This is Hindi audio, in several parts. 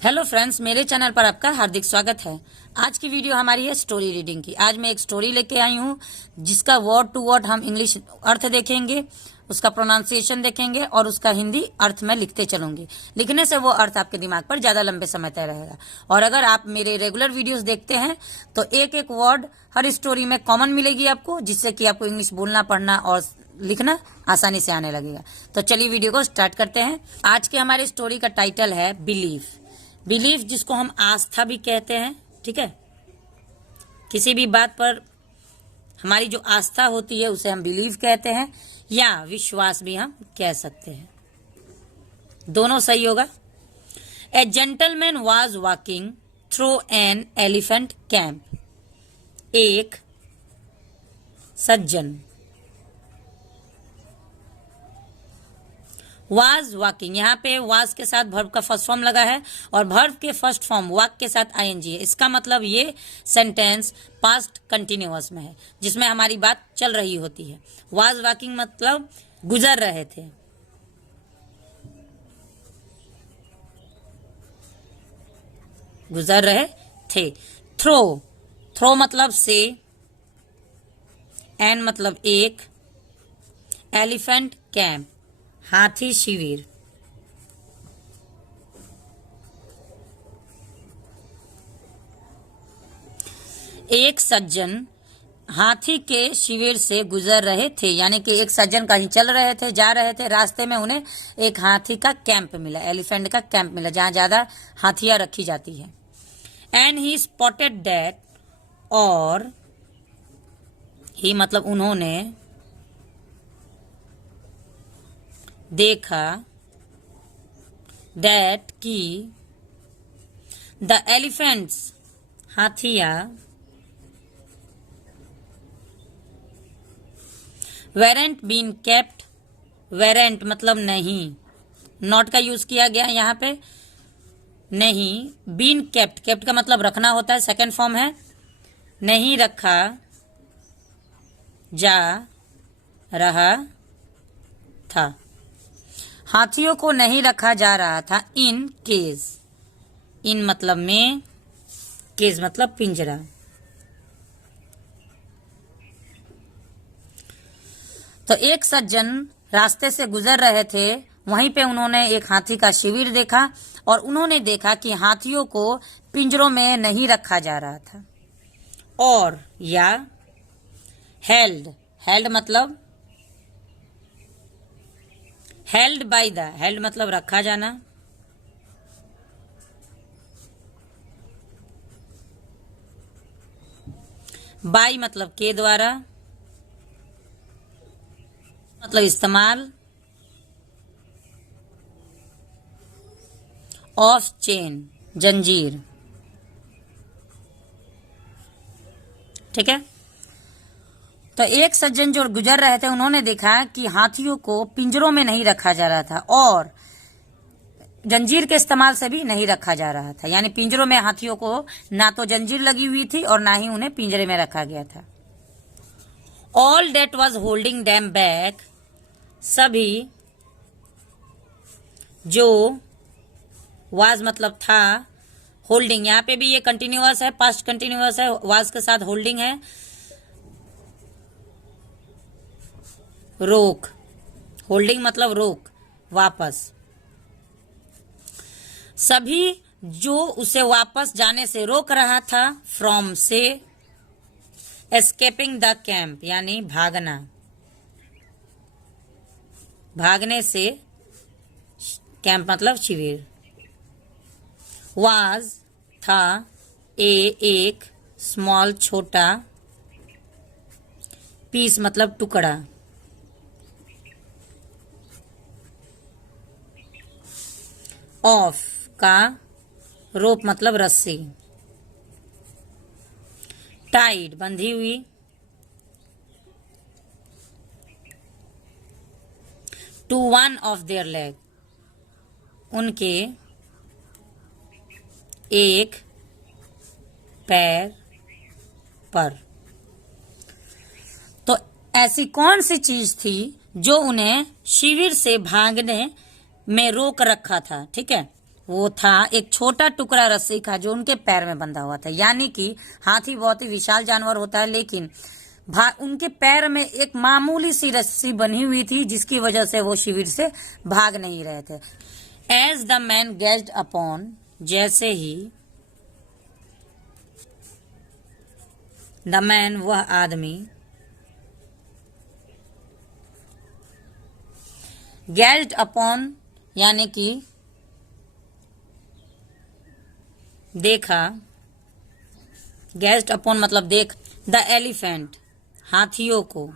हेलो फ्रेंड्स, मेरे चैनल पर आपका हार्दिक स्वागत है। आज की वीडियो हमारी है स्टोरी रीडिंग की। आज मैं एक स्टोरी लेके आई हूँ जिसका वर्ड टू वर्ड हम इंग्लिश अर्थ देखेंगे, उसका प्रोनाउंसिएशन देखेंगे और उसका हिंदी अर्थ में लिखते चलूंगी। लिखने से वो अर्थ आपके दिमाग पर ज्यादा लंबे समय तक रहेगा। और अगर आप मेरे रेगुलर वीडियोस देखते हैं तो एक एक वर्ड हर स्टोरी में कॉमन मिलेगी आपको, जिससे कि आपको इंग्लिश बोलना, पढ़ना और लिखना आसानी से आने लगेगा। तो चलिए वीडियो को स्टार्ट करते हैं। आज के हमारे स्टोरी का टाइटल है बिलीफ। बिलीफ जिसको हम आस्था भी कहते हैं, ठीक है। किसी भी बात पर हमारी जो आस्था होती है उसे हम बिलीव कहते हैं, या विश्वास भी हम कह सकते हैं, दोनों सही होगा। ए gentleman was walking through an elephant camp. एक सज्जन वाज वॉकिंग, यहाँ पे वाज के साथ वर्ब का फर्स्ट फॉर्म लगा है और वर्ब के फर्स्ट फॉर्म वॉक के साथ आईएनजी है। इसका मतलब ये सेंटेंस पास्ट कंटिन्यूअस में है, जिसमें हमारी बात चल रही होती है। वाज वॉकिंग मतलब गुजर रहे थे। गुजर रहे थे। थ्रो, थ्रो मतलब से, एन मतलब एक, एलिफेंट कैंप हाथी शिविर। एक सज्जन हाथी के शिविर से गुजर रहे थे, यानी कि एक सज्जन कहीं चल रहे थे, जा रहे थे, रास्ते में उन्हें एक हाथी का कैंप मिला, एलिफेंट का कैंप मिला, जहां ज्यादा हाथियां रखी जाती है। एंड ही स्पॉटेड दैट, और ही मतलब उन्होंने देखा, दैट की द एलिफेंट्स हाथिया वेरेंट बीन केप्ट, वेरेंट मतलब नहीं, नॉट का यूज किया गया यहाँ पे, नहीं, बीन केप्ट, केप्ट का मतलब रखना होता है, सेकेंड फॉर्म है, नहीं रखा जा रहा था, हाथियों को नहीं रखा जा रहा था। इन केज, इन मतलब में, केज मतलब पिंजरा। तो एक सज्जन रास्ते से गुजर रहे थे, वहीं पे उन्होंने एक हाथी का शिविर देखा और उन्होंने देखा कि हाथियों को पिंजरों में नहीं रखा जा रहा था। और या हेल्ड, हेल्ड मतलब हेल्ड बाय द, हेल्ड मतलब रखा जाना, बाय मतलब के द्वारा, मतलब इस्तेमाल, ऑफ चेन जंजीर, ठीक है। तो एक सज्जन जो गुजर रहे थे उन्होंने देखा कि हाथियों को पिंजरों में नहीं रखा जा रहा था और जंजीर के इस्तेमाल से भी नहीं रखा जा रहा था, यानी पिंजरों में हाथियों को ना तो जंजीर लगी हुई थी और ना ही उन्हें पिंजरे में रखा गया था। All that was holding them back, सभी जो, वाज मतलब था, होल्डिंग यहाँ पे भी ये कंटिन्यूअस है, पास्ट कंटिन्यूअस है, वाज के साथ होल्डिंग है, रोक, होल्डिंग मतलब रोक, वापस, सभी जो उसे वापस जाने से रोक रहा था, फ्रॉम से, एस्केपिंग द कैंप यानी भागना, भागने से, कैंप मतलब शिविर, वाज था, एक, स्मॉल छोटा, पीस मतलब टुकड़ा, ऑफ का, रोप मतलब रस्सी, टाइड बंधी हुई, to one of their leg, उनके एक पैर पर। तो ऐसी कौन सी चीज थी जो उन्हें शिविर से भागने में रोक रखा था, ठीक है। वो था एक छोटा टुकड़ा रस्सी का जो उनके पैर में बंधा हुआ था। यानी कि हाथी बहुत ही विशाल जानवर होता है, लेकिन उनके पैर में एक मामूली सी रस्सी बनी हुई थी, जिसकी वजह से वो शिविर से भाग नहीं रहे थे। As the man gazed upon, जैसे ही द मैन वह आदमी, गेज्ड अपॉन यानी कि देखा, गेज्ड अपॉन मतलब देख, द एलिफेंट हाथियों को,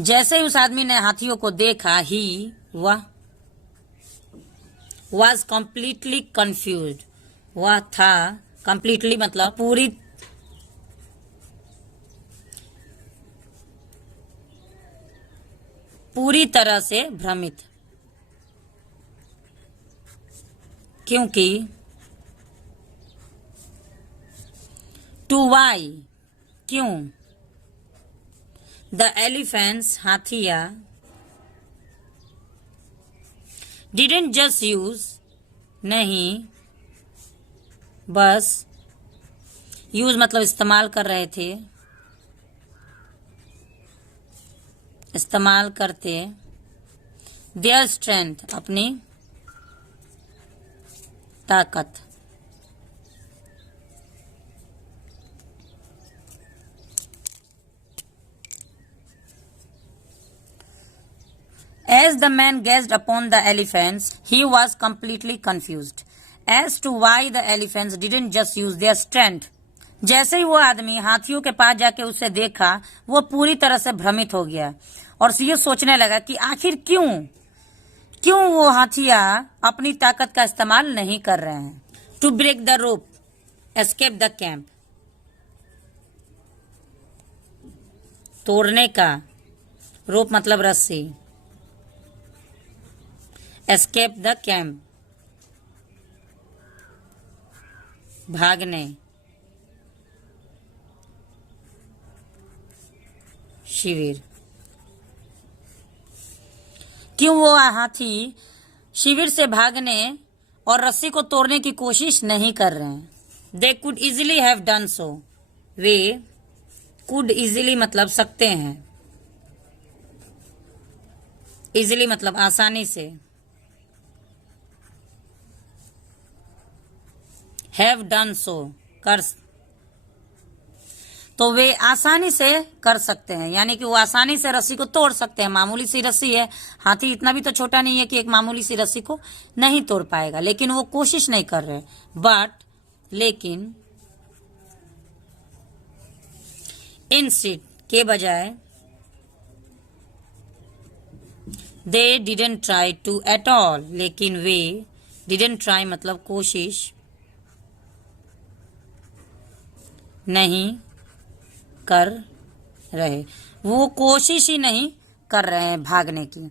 जैसे ही उस आदमी ने हाथियों को देखा, ही वह वॉज कंप्लीटली कंफ्यूज्ड, वह था कंप्लीटली मतलब पूरी तरह से भ्रमित, क्योंकि टू वाई क्यों, द एलिफेंट्स हाथिया, डिडंट जस्ट यूज नहीं बस, यूज मतलब इस्तेमाल कर रहे थे, इस्तेमाल करते, देयर स्ट्रेंथ अपनी ताकत, As the man gazed upon the elephants, he was completely confused as to why the elephants didn't just use their strength. जैसे ही वो आदमी हाथियों के पास जाके उसे देखा, वो पूरी तरह से भ्रमित हो गया और ये सोचने लगा कि आखिर क्यों वो हाथिया अपनी ताकत का इस्तेमाल नहीं कर रहे हैं। To break the rope, escape the camp, तोड़ने का, रोप मतलब रस्सी, एस्केप द कैंप भागने, शिविर। क्यों वो हाथी शिविर से भागने और रस्सी को तोड़ने की कोशिश नहीं कर रहे हैं। They could easily have done so, way could easily मतलब सकते हैं, इजिली मतलब आसानी से, हैव डन सो कर, तो वे आसानी से कर सकते हैं, यानी कि वो आसानी से रस्सी को तोड़ सकते हैं। मामूली सी रस्सी है, हाथी इतना भी तो छोटा नहीं है कि एक मामूली सी रस्सी को नहीं तोड़ पाएगा, लेकिन वो कोशिश नहीं कर रहे। लेकिन इंस्टेड के बजाय, they didn't try to at all, लेकिन वे डिडंट ट्राई मतलब कोशिश नहीं कर रहे, वो कोशिश ही नहीं कर रहे हैं भागने की।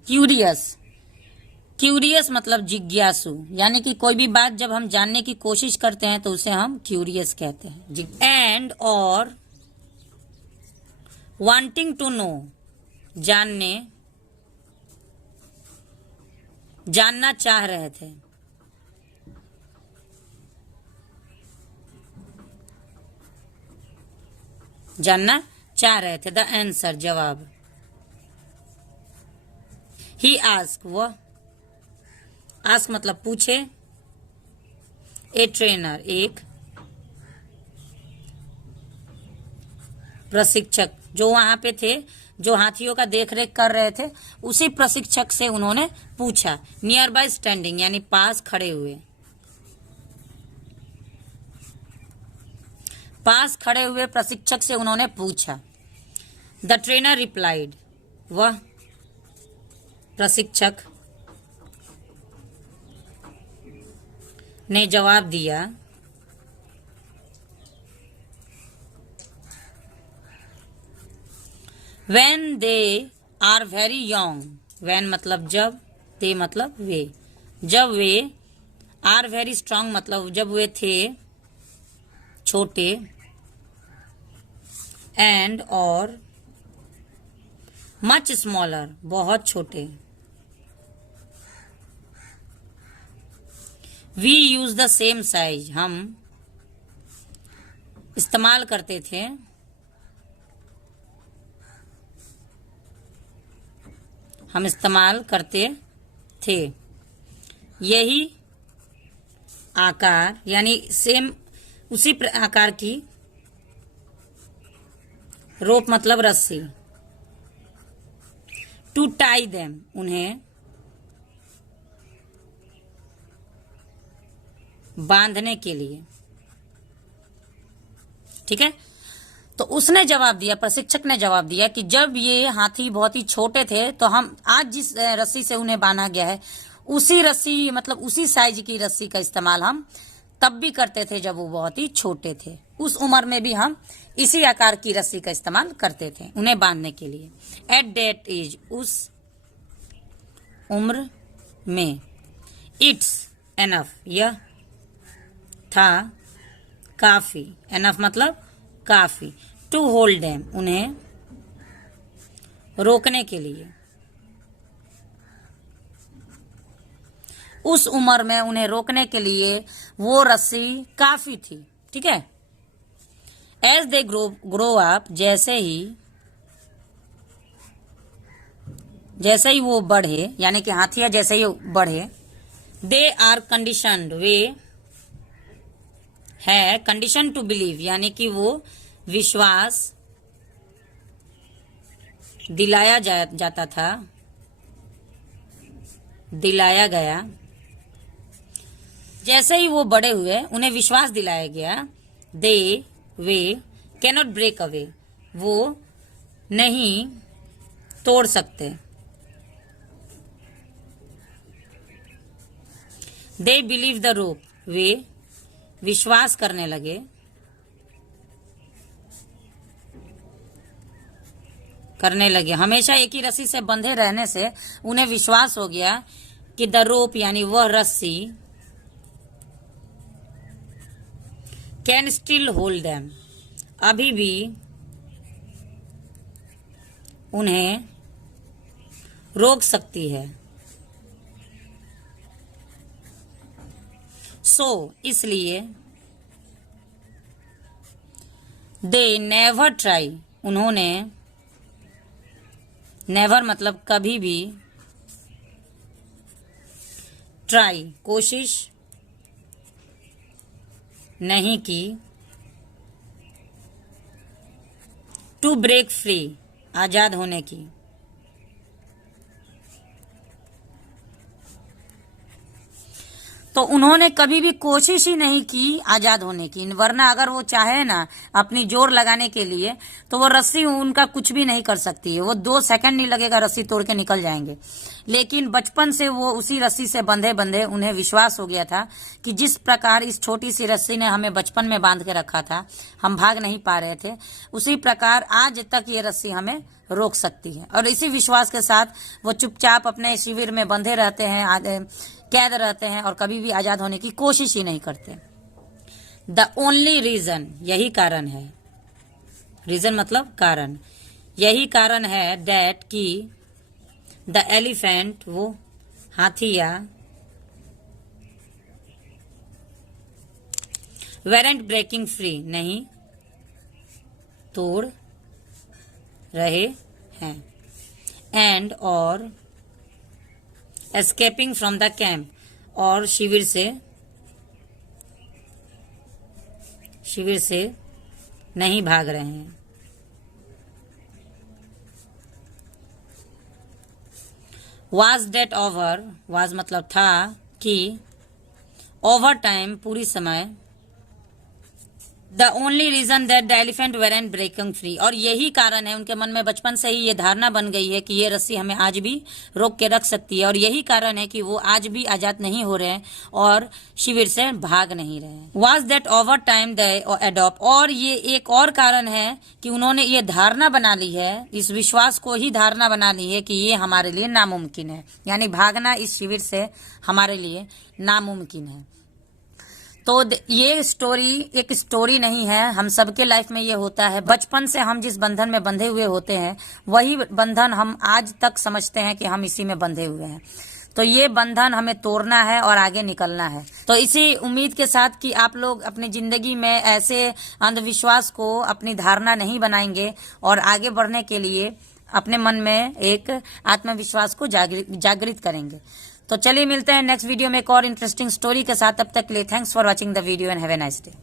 क्यूरियस मतलब जिज्ञासु, यानी कि कोई भी बात जब हम जानने की कोशिश करते हैं तो उसे हम क्यूरियस कहते हैं। एंड और वांटिंग टू नो, जानना चाह रहे थे, जानना चाह रहे थे। द आंसर जवाब। ही आस्क, वह, आस्क मतलब पूछे, ए ट्रेनर एक प्रशिक्षक, जो वहां पे थे, जो हाथियों का देखरेख कर रहे थे, उसी प्रशिक्षक से उन्होंने पूछा। नियर बाय स्टैंडिंग यानी पास खड़े हुए, पास खड़े हुए प्रशिक्षक से उन्होंने पूछा। द ट्रेनर रिप्लाइड, वह प्रशिक्षक ने जवाब दिया। When they are very young, when मतलब जब, they मतलब वे, जब वे, are very strong मतलब जब वे थे छोटे, and और मच स्मॉलर बहुत छोटे। We use the same size हम इस्तेमाल करते थे। हम इस्तेमाल करते थे यही आकार यानी सेम उसी आकार की रोप मतलब रस्सी। टू टाई देम उन्हें बांधने के लिए। ठीक है, तो उसने जवाब दिया, प्रशिक्षक ने जवाब दिया कि जब ये हाथी बहुत ही छोटे थे तो हम आज जिस रस्सी से उन्हें बांधा गया है उसी रस्सी मतलब उसी साइज की रस्सी का इस्तेमाल हम तब भी करते थे जब वो बहुत ही छोटे थे। उस उम्र में भी हम इसी आकार की रस्सी का इस्तेमाल करते थे उन्हें बांधने के लिए। एट दैट एज उस उम्र में। इट्स एनफ यह था काफी। एनफ मतलब काफी। टू होल्ड देम उन्हें रोकने के लिए। उस उम्र में उन्हें रोकने के लिए वो रस्सी काफी थी। ठीक है, एज दे ग्रो अप जैसे ही वो बढ़े यानी कि हाथिया जैसे ही बढ़े। दे आर कंडीशनड वे है कंडीशन टू बिलीव यानी कि वो विश्वास दिलाया जाता था, दिलाया गया। जैसे ही वो बड़े हुए उन्हें विश्वास दिलाया गया। दे वे कैनॉट ब्रेक अवे वो नहीं तोड़ सकते। दे बिलीव द रोप वे विश्वास करने लगे। हमेशा एक ही रस्सी से बंधे रहने से उन्हें विश्वास हो गया कि द रोप यानी वह रस्सी कैन स्टिल होल्ड देम अभी भी उन्हें रोक सकती है। सो इसलिए दे नेवर ट्राई उन्होंने नेवर मतलब कभी भी ट्राई कोशिश नहीं की। टू ब्रेक फ्री आजाद होने की। तो उन्होंने कभी भी कोशिश ही नहीं की आजाद होने की, वरना अगर वो चाहे ना अपनी जोर लगाने के लिए तो वो रस्सी उनका कुछ भी नहीं कर सकती है। वो 2 सेकंड नहीं लगेगा रस्सी तोड़ के निकल जाएंगे। लेकिन बचपन से वो उसी रस्सी से बंधे बंधे उन्हें विश्वास हो गया था कि जिस प्रकार इस छोटी सी रस्सी ने हमें बचपन में बांध के रखा था, हम भाग नहीं पा रहे थे, उसी प्रकार आज तक ये रस्सी हमें रोक सकती है। और इसी विश्वास के साथ वो चुपचाप अपने शिविर में बंधे रहते हैं, कैद रहते हैं और कभी भी आजाद होने की कोशिश ही नहीं करते। द ओनली रीजन यही कारण है, रीजन मतलब कारण, यही कारण है दैट की द एलिफेंट वो हाथिया वेरेंट ब्रेकिंग फ्री नहीं तोड़ रहे हैं। एंड और एस्केपिंग फ्रॉम द कैंप और शिविर से नहीं भाग रहे हैं। वाज डेट ओवर वाज मतलब था कि ओवर टाइम पूरी समय। The only reason that the elephant weren't breaking free और यही कारण है उनके मन में बचपन से ही ये धारणा बन गई है कि ये रस्सी हमें आज भी रोक के रख सकती है। और यही कारण है कि वो आज भी आजाद नहीं हो रहे हैं और शिविर से भाग नहीं रहे हैं। Was that over time they adopt और ये एक और कारण है कि उन्होंने ये धारणा बना ली है, इस विश्वास को ही धारणा बना ली है कि ये हमारे लिए नामुमकिन है, यानी भागना इस शिविर से हमारे लिए नामुमकिन है। तो ये स्टोरी एक स्टोरी नहीं है, हम सबके लाइफ में ये होता है। बचपन से हम जिस बंधन में बंधे हुए होते हैं वही बंधन हम आज तक समझते हैं कि हम इसी में बंधे हुए हैं। तो ये बंधन हमें तोड़ना है और आगे निकलना है। तो इसी उम्मीद के साथ कि आप लोग अपनी जिंदगी में ऐसे अंधविश्वास को अपनी धारणा नहीं बनाएंगे और आगे बढ़ने के लिए अपने मन में एक आत्मविश्वास को जागृत करेंगे। तो चलिए मिलते हैं नेक्स्ट वीडियो में एक और इंटरेस्टिंग स्टोरी के साथ। तब तक के लिए thanks for watching the video and have a nice day.